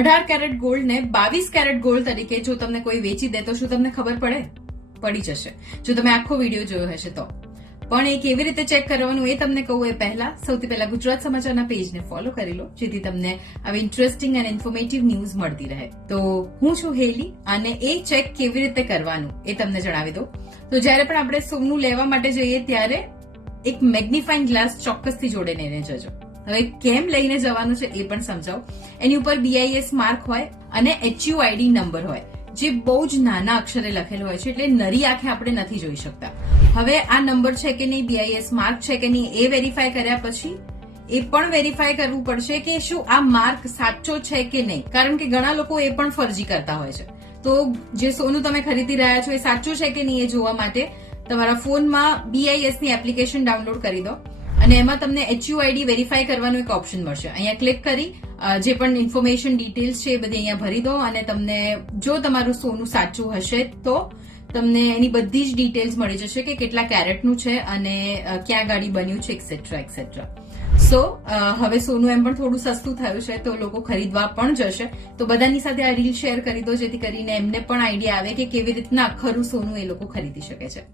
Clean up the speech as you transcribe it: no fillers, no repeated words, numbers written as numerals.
18 caret gold ને 22 caret gold તરીકે જો તમને કોઈ વેચી દે તો શું તમને ખબર પડી જશે જો તમે આખો વિડીયો જોયો હશે તો. પણ એ કેવી રીતે ચેક કરવાનું એ તમને કહું એ પહેલા સૌથી પહેલા ગુજરાત સમાચારના પેજને ફોલો કરી લો, જેથી તમને આવી ઇન્ટરેસ્ટિંગ અને ઇન્ફોર્મેટિવ ન્યૂઝ મળતી રહે. તો હું છું હેલી અને એ ચેક કેવી રીતે કરવાનું એ તમને જણાવી દઉં. તો જયારે પણ આપણે સોનું લેવા માટે જઈએ ત્યારે એક મેગ્નિફાઇંગ ગ્લાસ ચોક્કસથી જોડે લઈને જજો. હવે કેમ લઈને જવાનું છે એ પણ સમજાવો. એની ઉપર BIS માર્ક હોય અને HUID નંબર હોય, જે બહુ જ નાના અક્ષરે લખેલો હોય છે, એટલે નરી આંખે આપણે નથી જોઈ શકતા. હવે આ નંબર છે કે નહીં, BIS માર્ક છે કે નહીં, એ વેરીફાઈ કર્યા પછી એ પણ વેરીફાઈ કરવું પડશે કે શું આ માર્ક સાચો છે કે નહીં, કારણ કે ઘણા લોકો એ પણ ફરજી કરતા હોય છે. તો જે સોનું તમે ખરીદી રહ્યા છો એ સાચું છે કે નહીં એ જોવા માટે તમારા ફોનમાં BIS ની એપ્લિકેશન ડાઉનલોડ કરી દો અને એમાં તમને HUID વેરીફાઈ કરવાનું એક ઓપ્શન મળશે. અહીંયા ક્લિક કરી જે પણ ઇન્ફોર્મેશન ડિટેલ્સ છે એ બધી અહીંયા ભરી દો અને તમને જો તમારું સોનું સાચું હશે તો તમને એની બધી જ ડિટેલ્સ મળી જશે કે કેટલા કેરેટનું છે અને ક્યાં ગાડી બન્યું છે એક્સેટ્રા એક્સેટ્રા. સો હવે સોનું એમ પણ થોડું સસ્તું થયું છે તો લોકો ખરીદવા પણ જશે. તો બધાની સાથે આ રીલ શેર કરી દો જેથી કરીને એમને પણ આઈડિયા આવે કે કેવી રીતના ખરું સોનું એ લોકો ખરીદી શકે છે.